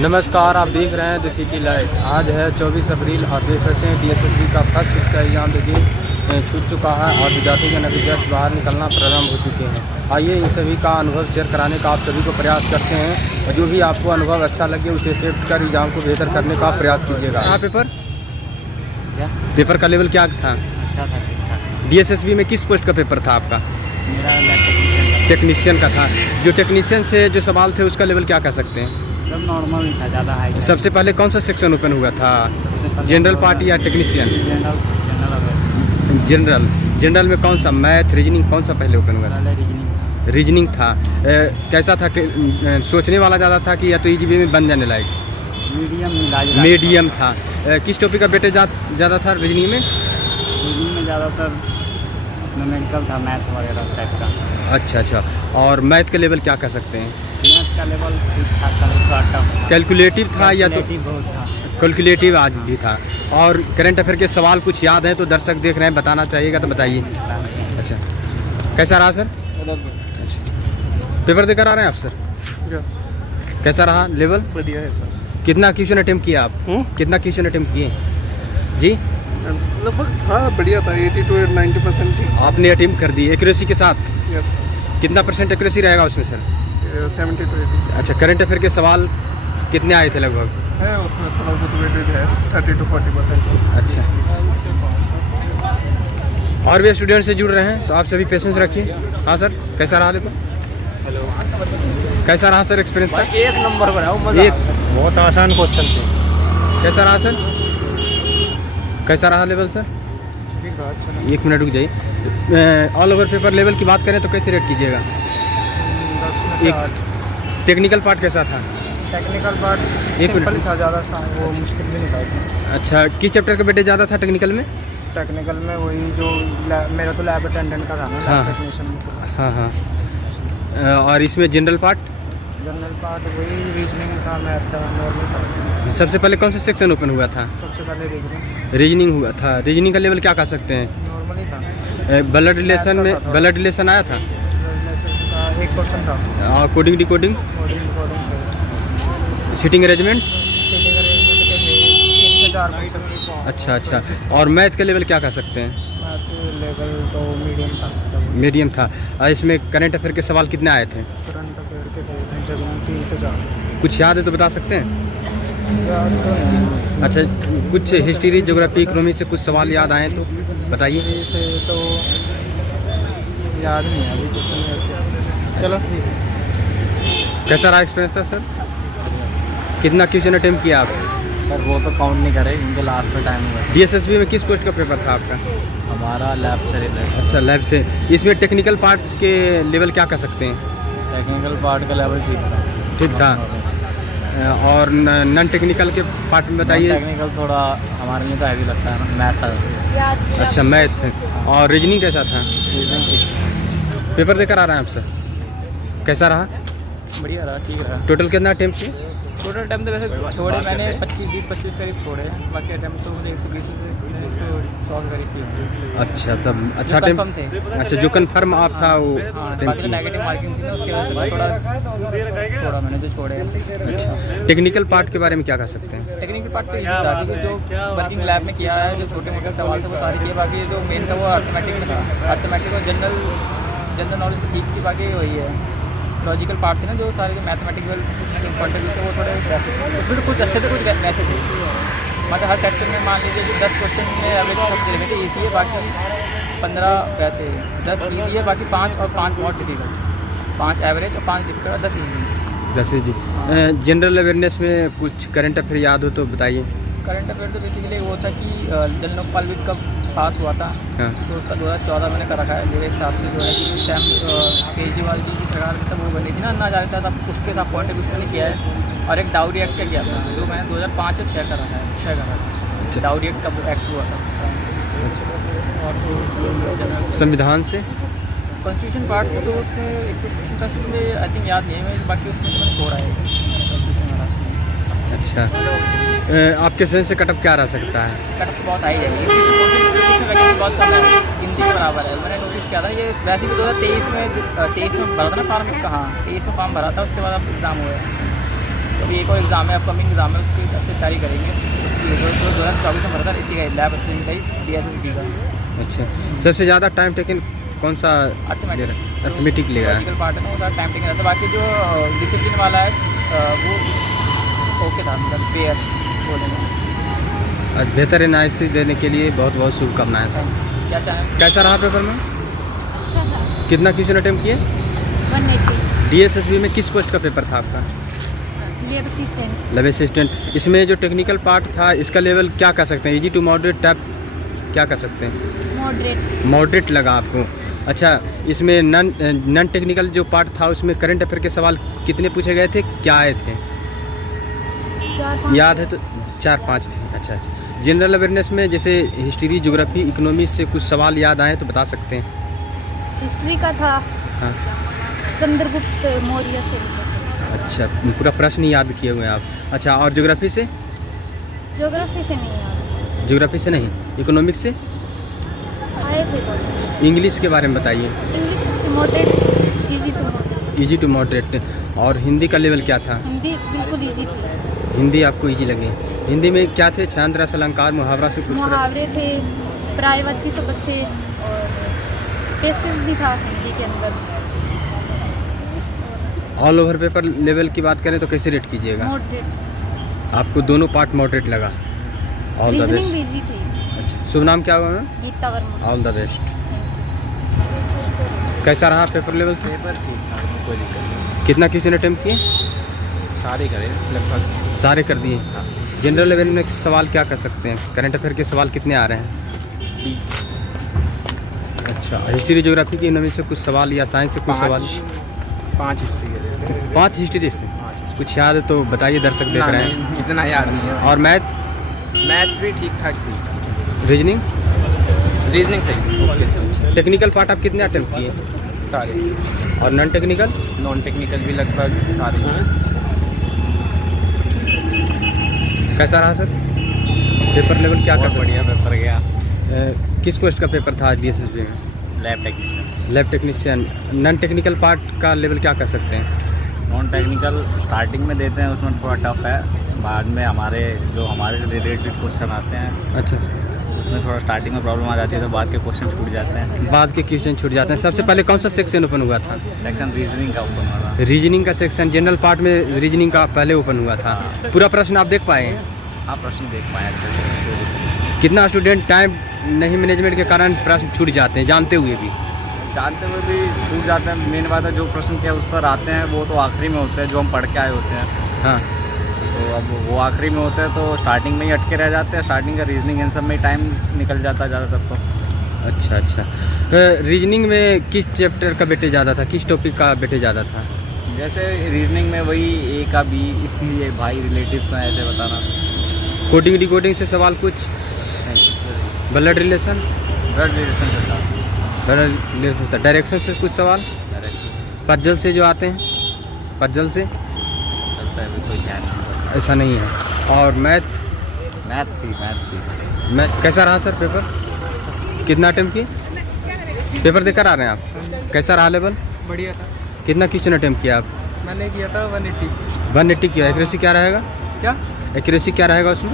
नमस्कार, आप देख रहे हैं द सिटी लाइट। आज है 24 अप्रैल और देख सकते हैं DSSB का फर्स्ट शिफ्ट का एग्जाम देखिए छूट चुका है और विद्यार्थी के नतीजे बाहर निकलना प्रारंभ हो चुके हैं। आइए इन सभी का अनुभव शेयर कराने का आप सभी को प्रयास करते हैं और जो भी आपको अनुभव अच्छा लगे उसे सेव कर एग्जाम को बेहतर करने का प्रयास कीजिएगा। हाँ, पेपर का लेवल क्या था? अच्छा था। DSSB में किस पोस्ट का पेपर था आपका? मेरा टेक्नीशियन का था। जो टेक्नीशियन से जो सवाल थे उसका लेवल क्या कह सकते हैं? सब नॉर्मल ही था, ज़्यादा हाई। सबसे पहले कौन सा सेक्शन ओपन हुआ था? जनरल पार्ट या टेक्नीशियन? जनरल में कौन सा मैथ रीजनिंग कौन सा पहले ओपन हुआ था? रीजनिंग था। कैसा था? सोचने वाला ज़्यादा था कि या तो इजी वे में बन जाने लायक? मीडियम था। किस टॉपिक का बेटे ज़्यादा था रीजनिंग में? रीजनिंग में ज़्यादातर न्यूमेरिकल था, मैथ वगैरह टाइप का। अच्छा। और मैथ का लेवल क्या कह सकते हैं? मैथ का लेवल ठीक ठाक। कैलकुलेटिव था या तो? बहुत था। कैलकुलेटिव आज भी था। और करंट अफेयर के सवाल कुछ याद हैं तो दर्शक देख रहे हैं, बताना चाहिएगा तो बताइए। अच्छा, कैसा रहा सर? अच्छा, पेपर देकर आ रहे हैं आप सर? कैसा रहा लेवल? बढ़िया है सर। कितना क्वेश्चन अटेम्प्ट किया आप? कितना क्वेश्चन अटेम्प्ट किए जी? लगभग था, बढ़िया था। 80 to 90% थी। आपने अटेम्प्ट कर दी एक्यूरेसी के साथ? यस। कितना परसेंट एक्यूरेसी रहेगा उसमें सर? 70 to 80 अच्छा, करंट अफेयर के सवाल कितने आए थे लगभग? है, उसमें थोड़ा बहुत वेटेज है, 30 to 40%। अच्छा, और भी स्टूडेंट से जुड़ रहे हैं तो आप सभी पेशेंस रखिए। हाँ सर, कैसा रहा लेवल? हेलो, कैसा रहा सर एक्सपीरियंस था? एक नंबर पर है। एक बहुत आसान क्वेश्चन थे। कैसा रहा सर? कैसा रहा लेवल सर? अच्छा। एक मिनट रुक जाइए। ऑल ओवर पेपर लेवल की बात करें तो कैसे रेट कीजिएगा? 10 में से एक 8। टेक्निकल पार्ट कैसा था? टेक्निकल पार्ट एक सिंपल मिनट। था, ज़्यादा था वो, अच्छा। मुश्किल भी नहीं था। अच्छा, किस चैप्टर का बेटे ज़्यादा था टेक्निकल में? टेक्निकल में वही जो मेरा तो लैब अटेंडेंट का था ना, हाँ। लैब टेक्नीशियन में से। हाँ। और इसमें जनरल पार्ट? जनरल पार्ट वही रीजनिंग था, मैथ था, नॉर्मल था। सबसे पहले कौन सा सेक्शन ओपन हुआ था? सबसे पहले रीजनिंग रीजनिंग हुआ था। रीजनिंग का लेवल क्या कह सकते हैं? नॉर्मल ही था। ब्लड रिलेशन में ब्लड रिलेशन आया था? एक क्वेश्चन था। और coding decoding? Coding seating arrangement? 3 से 4 क्वेश्चन। अच्छा। और मैथ का लेवल क्या कह सकते हैं? मैथ लेवल तो मीडियम था। मीडियम था। और इसमें करंट अफेयर के सवाल कितने आए थे? करंट अफेयर के थे 3 से 4। कुछ याद है तो बता सकते हैं? याद तो नहीं। अच्छा, कुछ हिस्ट्री ज्योग्राफी इकोनॉमी से कुछ सवाल याद आए तो बताइए। से तो याद नहीं है अभी कुछ नहीं ऐसे। चलो ठीक है। कैसा रहा एक्सपीरियंस था सर? कितना क्वेश्चन अटेम्प्ट किया आप? सर वो तो काउंट नहीं करे क्योंकि लास्ट में टाइम हुआ। DSSB में किस पोस्ट का पेपर था आपका? हमारा लैब से रिलेटेड। अच्छा, लैब से। इसमें टेक्निकल पार्ट के लेवल क्या कह सकते हैं? टेक्निकल पार्ट का लेवल ठीक था। और नॉन टेक्निकल के पार्ट में बताइए। टेक्निकल थोड़ा हमारे लिए तो हैवी लगता है, मैथ। अच्छा, मैथ। और रीजनिंग कैसा था? पेपर देकर आ रहे हैं आप सर? कैसा रहा? बढ़िया रहा, ठीक रहा। टोटल कितना अटेम्प्ट किए? टोटल टाइम तो वैसे छोड़े मैंने 20-25 करीब छोड़े, बाकी अटेम्प्ट तो मुझे 120 से 100 के करीब किए। अच्छा, तब अच्छा जो अटेम्प्ट। confirm थे। अच्छा, जो कन्फर्म आप था वो हाँ, अटेम्प्ट बाकी किए। नेगेटिव मार्किंग थी ना, उसकी वजह से थोड़ा छोड़ा मैंने, जो छोड़े। अच्छा, टेक्निकल पार्ट के बारे में क्या कह सकते हैं? टेक्निकल पार्ट तो इजी था क्योंकि जो वर्किंग लैब में किया है, जो छोटे मोटे सवाल थे वो सारे किए। बाकी जो मेन था वो अर्थमेटिक में था। अर्थमेटिक और जनरल नॉलेज तो ठीक थी, बाकी वही है लॉजिकल पार्ट थे ना, जो सारे जो मैथमेटिकल इंपॉर्टेंट से वो थोड़े उसमें तो कुछ अच्छे थे, कुछ वैसे थे। मतलब हर सेक्शन में मान लीजिए 10 क्वेश्चन में एवरेज सब लिखे थे, ईजी है, बाकी 15 वैसे 10 ईजी है, बाकी 5 और 5 बहुत डिफिकल्ट। 5 एवरेज और 5 डिफिकल्ट और 10 ईजी। 10 जी। जनरल अवेयरनेस में कुछ करंट अफेयर याद हो तो बताइए। करंट अफेयर तो बेसिकली वो था कि जल लोकपाल विद कब पास हुआ था। हाँ। तो उसका 2014 मैंने कर रखा है मेरे हिसाब से, जो है कि उस टाइम केजरीवाल जी की सरकार में तब वो बनी थी ना, अन्ना हजारे तब उसके साथ पॉइंट कुछ मैंने किया है। और एक डाउरी एक्ट का किया था, जो मैंने 2005 या 6 कर रखा है, 6 कर रखा है। अच्छा। डाउरी एक्ट का एक्ट हुआ था उसका। और तो संविधान से कॉन्स्टिट्यूशन पार्ट से तो उसमें एक मुझे आई थिंक याद नहीं है, बाकी उसमें तो मैंने छोड़ा है। अच्छा, आपके सेंस से कटअप क्या रह सकता है? कटअप तो बहुत हाई जाएगी, बहुत कम है, हिंदी के बराबर है। मैंने नोटिस किया था ये वैसे भी 2023 में भरा था ना फॉर्म इसका। हाँ, 23 में फॉर्म भरा था, उसके बाद अब एग्ज़ाम हुआ है। अभी एक और एग्ज़ाम है, अपकमिंग एग्ज़ाम है, उसकी अच्छी तैयारी करेंगे। उसकी जो 2024 में भरा था, इसी का लैब असिस्टेंट का ही DSSB का। अच्छा, सबसे ज़्यादा टाइम टेकन कौन सा अर्थमेटिक ले रहा है? लॉजिकल पार्ट है ना, वो सारा टाइम टेकन रहता है। बाकी जो डिसिप्लिन वाला है वो ओके था, मतलब फेयर बोलेंगे। बेहतर एनालिसिस देने के लिए बहुत बहुत शुभकामनाएं सर। क्या चाहें? कैसा रहा पेपर में? अच्छा था। कितना क्वेश्चन अटेम्प्ट किए? 180 DSSB में किस पोस्ट का पेपर था आपका? लेब असिस्टेंट। Lab assistant. इसमें जो टेक्निकल पार्ट था इसका लेवल क्या कर सकते हैं? इजी टू मॉडरेट टाइप क्या कर सकते हैं? मॉडरेट। मॉडरेट लगा आपको। अच्छा, इसमें नॉन टेक्निकल जो पार्ट था उसमें करंट अफेयर के सवाल कितने पूछे गए थे, क्या आए थे? 4-5 याद है तो 4-5 थे। अच्छा अच्छा। जनरल अवेयरनेस में जैसे हिस्ट्री, ज्योग्राफी, इकोनॉमिक्स से कुछ सवाल याद आए तो बता सकते हैं? हिस्ट्री का था, हाँ। चंद्रगुप्त मौर्य से। अच्छा, पूरा प्रश्न ही याद किए हुए हैं आप। अच्छा, और ज्योग्राफी से? ज्योग्राफी से नहीं याद। ज्योग्राफी से नहीं, इकोनॉमिक्स से? आए थे तो। इंग्लिश के बारे में बताइए। इंग्लिश से moderate, easy to moderate. Easy to moderate. और हिंदी का लेवल क्या था? हिंदी बिल्कुल इजी थी। हिंदी आपको इजी लगे? हिंदी में क्या थे? छंद, रस, अलंकार, मुहावरा से कुछ? मुहावरे थे, प्रायवाची शब्द थे और पेसेज भी था हिंदी के अंदर। ऑल ओवर पेपर लेवल की बात करें तो कैसे रेट कीजिएगा? मॉडरेट। आपको दोनों पार्ट मॉडरेट लगा? All the reasoning best. भी इजी थी। अच्छा, शुभ नाम क्या हुआ ma'am? Geeta Verma. All the best. कैसा रहा पेपर लेवल से? पेपर ठीक था, कोई दिक्कत नहीं। कितना क्वेश्चन अटेम्प्ट किए? सारे करे लगभग। सारे कर दिए। जनरल अवेयरनेस में सवाल क्या कर सकते हैं? करंट अफेयर के सवाल कितने आ रहे हैं? 20। अच्छा, हिस्ट्री, ज्योग्राफी की इनमें से कुछ सवाल या साइंस से कुछ सवाल? 5 हिस्ट्री के 5 हिस्ट्री से कुछ याद है तो बताइए, दर्शक देख रहे हैं। इतना याद नहीं है। और मैथ, मैथ्स भी ठीक ठाक थी। रीजनिंग? रीजनिंग सही थी। टेक्निकल पार्ट आप कितने अटेम्प्ट किए? सारे। और नॉन टेक्निकल? नॉन टेक्निकल भी लगभग सारे। कैसा रहा सर पेपर लेवल? क्या कर बढ़िया पेपर गया। किस पोस्ट का पेपर था DSSB में? Lab technician. Lab technician. Non technical part का लेवल क्या कर सकते हैं? नॉन टेक्निकल स्टार्टिंग में देते हैं, उसमें थोड़ा टफ है। बाद में हमारे रिलेटेड क्वेश्चन आते हैं, अच्छा, उसमें थोड़ा स्टार्टिंग में प्रॉब्लम आ जाती है, तो बाद के क्वेश्चन छूट जाते हैं। बाद के क्वेश्चन छूट जाते हैं। सबसे पहले कौन सा सेक्शन ओपन हुआ था? सेक्शन रीजनिंग का ओपन हुआ था। रीजनिंग का सेक्शन। जनरल पार्ट में रीजनिंग का पहले ओपन हुआ था। पूरा प्रश्न आप देख पाए? हाँ, प्रश्न देख पाए अच्छे से। कितना स्टूडेंट टाइम नहीं मैनेजमेंट के कारण प्रश्न छूट जाते हैं जानते हुए भी? जानते हुए भी छूट जाते हैं। मेन बात है, जो प्रश्न क्या उस पर आते हैं वो तो आखिरी में होते हैं, जो हम पढ़ के आए होते हैं। हाँ। तो अब वो आखिरी में होते हैं तो स्टार्टिंग में ही अटके रह जाते हैं। स्टार्टिंग का रीजनिंग इन सब में ही टाइम निकल जाता है ज़्यादातर तो। अच्छा अच्छा। रीजनिंग में किस चैप्टर का वेटेज ज़्यादा था? किस टॉपिक का वेटेज ज़्यादा था? जैसे रीजनिंग में वही ए का बी, ये भाई रिलेटिव का ऐसे बताना। कोडिंग डिकोडिंग से सवाल कुछ? Blood relation? ब्लड रिलेशन से था। ब्लड रिलेशन था। डायरेक्शन से कुछ सवाल? पजल से जो आते हैं, पजल से? अभी कोई ध्यान नहीं। ऐसा नहीं है। और मैथ? मैथ थी। मैथ कैसा रहा सर पेपर? कितना अटेम्प्ट किए? पेपर देकर आ रहे हैं आप? कैसा रहा लेवल? बढ़िया था। कितना क्वेश्चन अटेम्प्ट किया आप? मैंने किया था 180। 180 किया। एक्यूरेसी क्या रहेगा? क्या? एक्यूरेसी क्या रहेगा उसमें?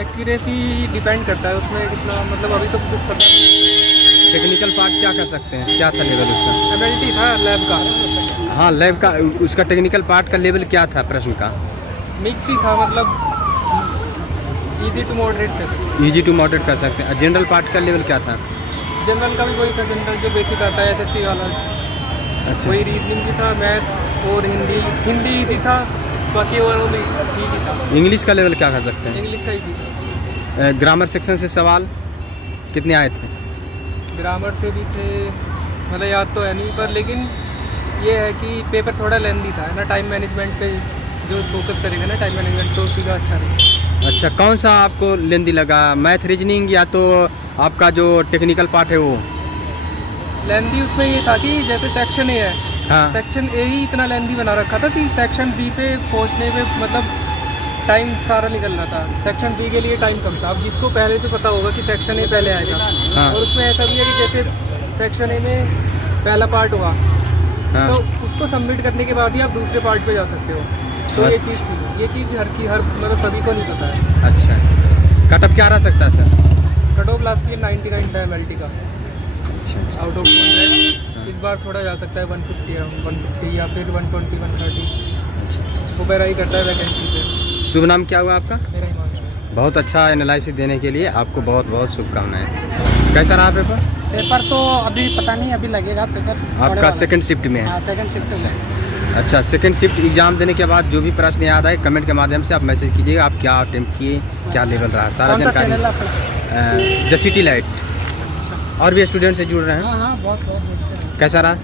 एक्यूरेसी डिपेंड करता है उसमें कितना, मतलब अभी तो कुछ पता नहीं। टेक्निकल पार्ट क्या कर सकते हैं? क्या था लेवल उसका? MLT था लैब का। हाँ, लैब का। उसका टेक्निकल पार्ट का लेवल क्या था प्रश्न का? मिक्स ही था, मतलब इजी टू मॉडरेट था। इजी टू मॉडरेट कर सकते हैं। जनरल पार्ट का लेवल क्या था? जनरल का भी वही था, जनरल जो बेसिक आता है SSC वाला। अच्छा, वही रीजनिंग भी था, मैथ और हिंदी इजी था, बाकी ओवरऑल ठीक ही था। इंग्लिश का लेवल क्या कर सकते हैं? इंग्लिश का इजी था। ग्रामर सेक्शन से सवाल कितने आए थे? ग्रामर से भी थे, मतलब याद तो है नहीं, पर लेकिन ये है कि पेपर थोड़ा लेंथी था ना। टाइम मैनेजमेंट पे जो फोकस करेगा ना, टाइम मैनेजमेंट, तो उसका अच्छा रहेगा। अच्छा, कौन सा आपको लेंदी लगा? मैथ, रीजनिंग या तो आपका जो टेक्निकल पार्ट है वो? लेंथी उसमें ये था कि जैसे सेक्शन ए है, हाँ। सेक्शन ए ही इतना लेंथी बना रखा था कि सेक्शन बी पे पहुंचने में मतलब टाइम सारा निकल रहा था। सेक्शन बी के लिए टाइम कम था। अब जिसको पहले से पता होगा कि सेक्शन ए पहले आएगा, हाँ। और उसमें ऐसा भी है कि जैसे सेक्शन ए में पहला पार्ट हुआ, हाँ। तो उसको सबमिट करने के बाद ही आप दूसरे पार्ट पे जा सकते हो। तो ये चीज़ थी। ये चीज़ हर मतलब सभी को नहीं पता है। अच्छा, कट ऑफ क्या रह सकता है sir? Cut off last year 99 था MLT का, अच्छा आउट ऑफ 200। इस बार थोड़ा जा सकता है 150 अराउंड 150 या फिर 120 130, अच्छा। वो पैरा ही करता है वैकेंसी पे। शुभ नाम क्या हुआ आपका? मेरा हिमांशु। बहुत अच्छा एनालिसिस देने के लिए आपको बहुत बहुत शुभकामनाएं। कैसा रहा पेपर? पेपर तो अभी पता नहीं, अभी लगेगा पेपर। आपका सेकंड शिफ्ट में है? हाँ, सेकंड शिफ्ट में। अच्छा, सेकंड शिफ्ट एग्जाम देने के बाद जो भी प्रश्न याद आए कमेंट के माध्यम से आप मैसेज कीजिएगा, आप क्या अटेम्प्ट किए, क्या लेवल रहा, सारा जानकारी। The city light. और भी स्टूडेंट से जुड़ रहे हैं? हाँ, बहुत कैसा रहा?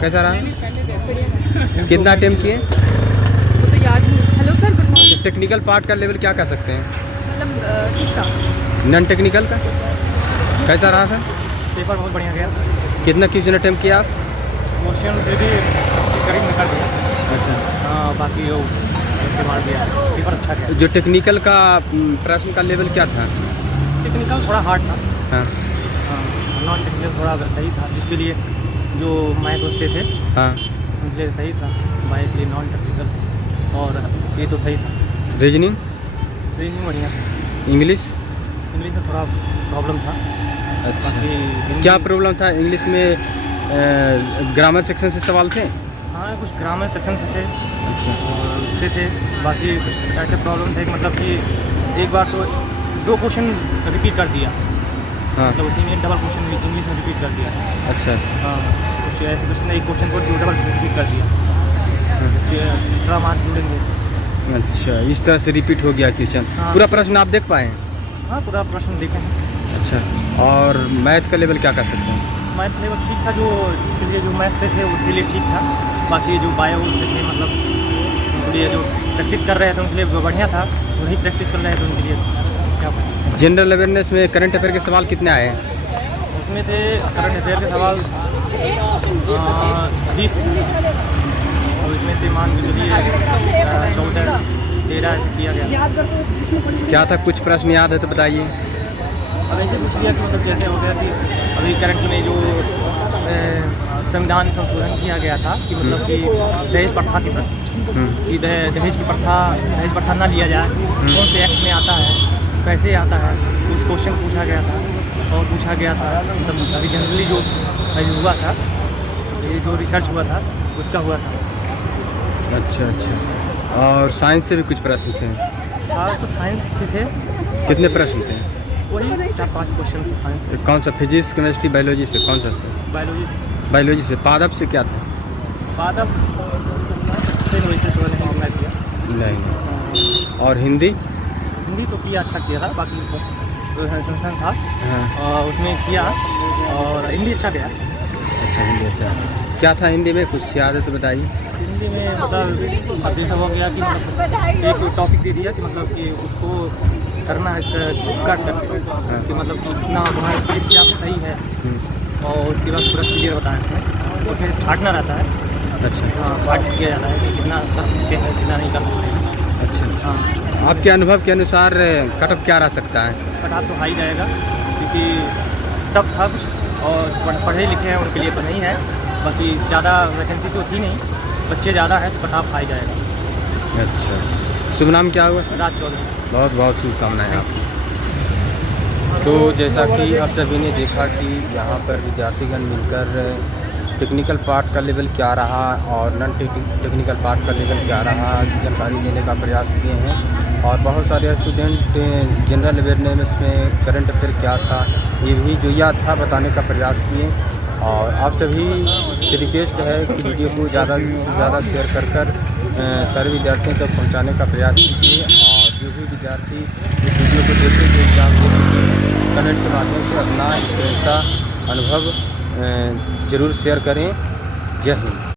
कैसा रहा? कितना अटेम्प्ट किए? वो तो याद नहीं। Hello sir, good morning. Technical part का लेवल क्या कर सकते हैं? मतलब ठीक था। नॉन टेक्निकल का कैसा रहा सर? पेपर बहुत बढ़िया गया। कितना क्वेश्चन अटेम्प्ट किया आप? क्वेश्चन फिर भी करीब में कर दिया। अच्छा, हाँ, बाकी वो मार दिया। पेपर अच्छा गया। जो टेक्निकल का प्रश्न का लेवल क्या था? टेक्निकल थोड़ा हार्ड था। हाँ नॉन टेक्निकल थोड़ा सही था, जिसके लिए जो मैथ उससे थे हाँ। उनके लिए सही था, बाइक के लिए नॉन टेक्निकल, और ये तो सही था। रीजनिंग? रीजनिंग बढ़िया था। इंग्लिश? इंग्लिश में थोड़ा प्रॉब्लम था। अच्छा, बाकी हिंदी- क्या प्रॉब्लम था इंग्लिश में? ग्रामर सेक्शन से सवाल थे? हाँ, कुछ ग्रामर सेक्शन से थे अच्छा और उससे थे। बाकी कुछ ऐसे प्रॉब्लम थे कि मतलब कि एक बार तो 2 क्वेश्चन रिपीट कर दिया, हाँ। मतलब उसी में डबल क्वेश्चन इंग्लिश में रिपीट कर दिया। अच्छा हाँ, कुछ ऐसे कुछ नहीं, एक क्वेश्चन को 2 डबल रिपीट कर दिया, इसके एक्स्ट्रा मार्क जुड़ेंगे। अच्छा, इस तरह से रिपीट हो गया क्वेश्चन। हाँ। पूरा प्रश्न आप देख पाए हैं? हाँ, पूरा प्रश्न देखें। अच्छा, और मैथ का लेवल क्या कर सकते हैं? मैथ लेवल ठीक था, जो जिसके लिए जो मैथ से थे उसके लिए ठीक था। बाकी जो बायो से थे, मतलब उनके लिए जो प्रैक्टिस कर रहे थे उनके लिए बढ़िया था, वही प्रैक्टिस कर रहे थे उनके लिए क्या पता। जनरल अवेयरनेस में करंट अफेयर के सवाल कितने आए हैं? उसमें थे करंट अफेयर के सवाल 20 थे, और इसमें से मान के चलिए 14 13 किया गया। क्या था, कुछ प्रश्न याद है तो बताइए। अब ऐसे पूछ लिया कि मतलब जैसे हो गया कि अभी करंट में जो संविधान संशोधन किया गया था कि मतलब कि दहेज प्रथा की कि दहेज प्रथा ना लिया जाए, कौन से एक्ट में आता है, कैसे आता है, उस क्वेश्चन पूछा गया था। और पूछा गया था मतलब अभी जनरली जो हुआ था, ये जो रिसर्च हुआ था उसका हुआ था। अच्छा अच्छा, और साइंस से भी कुछ प्रश्न थे? हाँ, तो साइंस के थे। कितने प्रश्न थे? वही 4-5 क्वेश्चन थे साइंस से। कौन सा, फिजिक्स, केमिस्ट्री, बायोलॉजी से? कौन सा से? बायोलॉजी। बायोलॉजी से। पादप से क्या था? पादप से वैसे तो नहीं हमने किया। नहीं। और हिंदी? हिंदी तो किया, अच्छा किया था। बाकी जो सेंसन था हाँ। उसमें किया, और हिंदी अच्छा गया। अच्छा, हिंदी अच्छा। क्या था हिंदी में, कुछ याद है तो बताइए। हिंदी में मतलब अब जैसा हो गया कि मतलब एक टॉपिक दे दिया कि मतलब कि उसको करना है कट करके कि मतलब कि कितना तुम्हारे हिसाब से सही है, और उसके बाद पूरा क्लियर बताया है, और फिर छाटना रहता है। अच्छा। हाँ, छाट किया जाता है कि कितना कर सकते हैं, कितना नहीं कर सकते हैं। अच्छा, हाँ, आपके अनुभव के अनुसार कट ऑफ क्या रह सकता है? कट ऑफ तो हाई जाएगा, क्योंकि टफ था कुछ, और पढ़े लिखे हैं उनके लिए तो नहीं है। बाकी ज़्यादा वैकेंसी तो थी नहीं, बच्चे ज़्यादा है, कट ऑफ हाई जाएगा। अच्छा, शुभ नाम क्या हुआ? राज चौधरी। बहुत बहुत शुभकामनाएं आपकी। तो जैसा कि आप सभी ने देखा कि यहाँ पर विद्यार्थीगण मिलकर टेक्निकल पार्ट का लेवल क्या रहा और नॉन टेक्निकल पार्ट का लेवल क्या रहा जानकारी देने का प्रयास किए हैं, और बहुत सारे स्टूडेंट जनरल अवेयरनेस में करंट अफेयर क्या था ये भी जो याद था बताने का प्रयास किए। और आप सभी से रिक्वेस्ट है कि वीडियो को ज़्यादा से ज़्यादा शेयर कर सारे विद्यार्थियों तक पहुंचाने का प्रयास कीजिए, और जो भी विद्यार्थी इस वीडियो को देखते हुए एग्जाम देने कमेंट के माध्यम से अपना इसका अनुभव ज़रूर शेयर करें। जय हिंद।